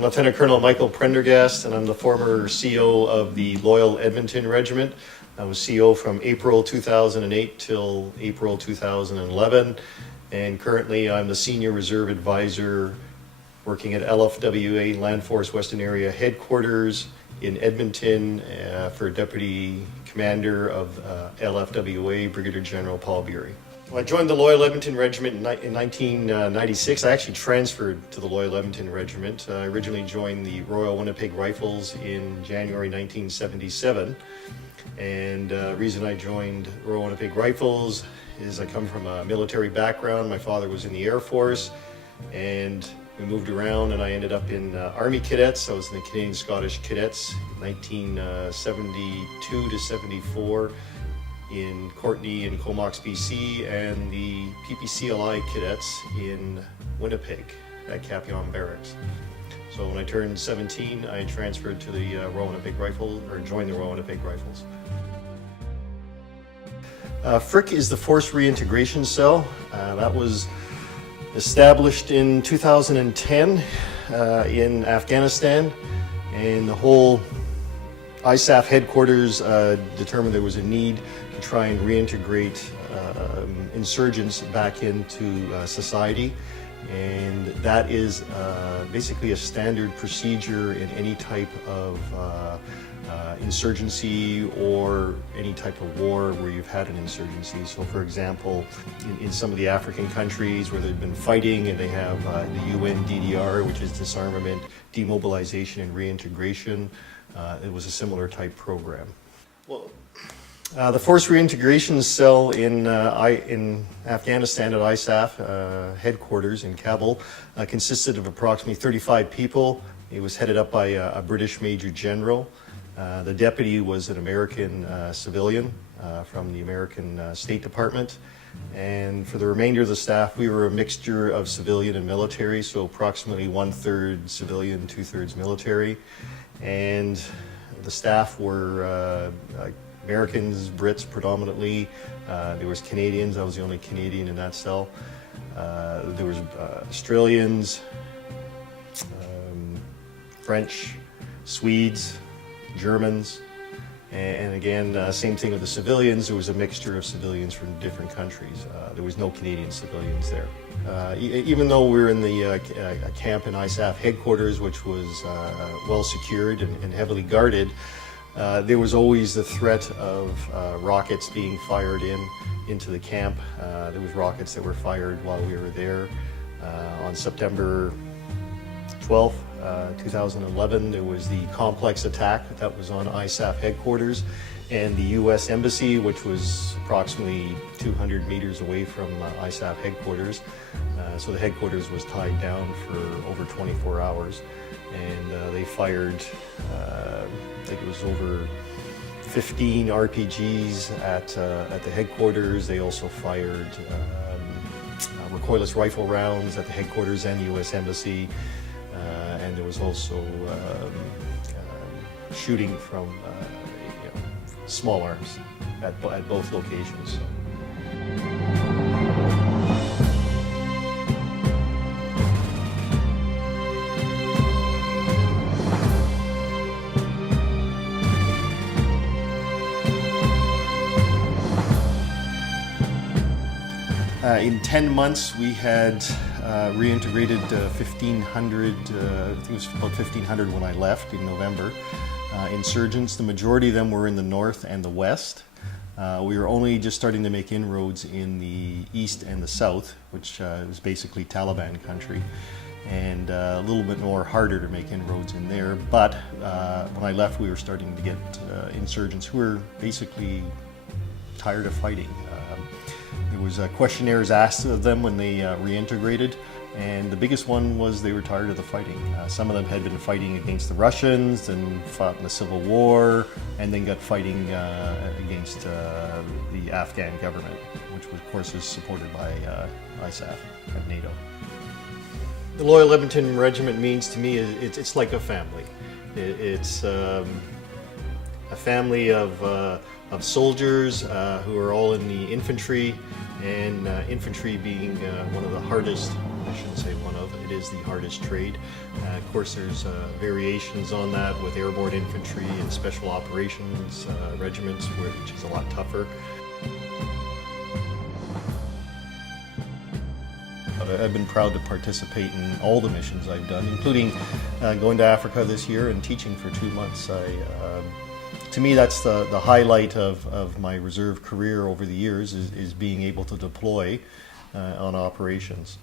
I'm Lieutenant Colonel Michael Pendergrast, and I'm the former CO of the Loyal Edmonton Regiment. I was CO from April 2008 till April 2011, and currently I'm the Senior Reserve Advisor working at LFWA Land Force Western Area Headquarters in Edmonton for Deputy Commander of LFWA, Brigadier General Paul Bury. I joined the Loyal Edmonton Regiment in 1996. I actually transferred to the Loyal Edmonton Regiment. I originally joined the Royal Winnipeg Rifles in January 1977. And the reason I joined Royal Winnipeg Rifles is I come from a military background. My father was in the Air Force, and we moved around, and I ended up in Army Cadets. I was in the Canadian Scottish Cadets 1972 to 74. In Courtenay and Comox, BC, and the PPCLI cadets in Winnipeg at Capion Barracks. So when I turned 17, I transferred to the Royal Winnipeg Rifles, or joined the Royal Winnipeg Rifles. FRIC is the Force Reintegration Cell. That was established in 2010 in Afghanistan, and the whole ISAF headquarters determined there was a need to try and reintegrate insurgents back into society, and that is basically a standard procedure in any type of insurgency or any type of war where you've had an insurgency. So for example, in some of the African countries where they've been fighting and they have the UN DDR, which is disarmament, demobilization and reintegration, it was a similar type program. Well, the Force Reintegration Cell in Afghanistan at ISAF headquarters in Kabul consisted of approximately 35 people. It was headed up by a British Major General. The deputy was an American civilian from the American State Department. And for the remainder of the staff, we were a mixture of civilian and military, so approximately 1/3 civilian, 2/3 military. And the staff were Americans, Brits predominantly. There was Canadians. I was the only Canadian in that cell. There was Australians, French, Swedes, Germans, and again, same thing with the civilians. There was a mixture of civilians from different countries. There was no Canadian civilians there. Even though we were in the camp in ISAF headquarters, which was well secured and heavily guarded, there was always the threat of rockets being fired into the camp. There was rockets that were fired while we were there. On September 12th, 2011, there was the complex attack that was on ISAF headquarters, and the U.S. Embassy, which was approximately 200 meters away from ISAF headquarters. So the headquarters was tied down for over 24 hours, and they fired, I think it was over 15 RPGs at the headquarters. They also fired recoilless rifle rounds at the headquarters and the U.S. Embassy, and there was also shooting from small arms at both locations. So. In 10 months, we had reintegrated 1,500, I think it was about 1,500 when I left in November, insurgents. The majority of them were in the north and the west. We were only just starting to make inroads in the east and the south, which was basically Taliban country, and a little bit more harder to make inroads in there. But when I left, we were starting to get insurgents who were basically tired of fighting. There was questionnaires asked of them when they reintegrated, and the biggest one was they were tired of the fighting. Some of them had been fighting against the Russians and fought in the Civil War, and then got fighting against the Afghan government, which of course is supported by ISAF and NATO. The Loyal Edmonton Regiment means to me, it's like a family. It's a family of soldiers who are all in the infantry, and infantry being one of the hardest I shouldn't say one of, it is the hardest trade. Of course, there's variations on that with airborne infantry and special operations regiments, which is a lot tougher. I've been proud to participate in all the missions I've done, including going to Africa this year and teaching for 2 months. To me, that's the highlight of my reserve career over the years, is being able to deploy on operations.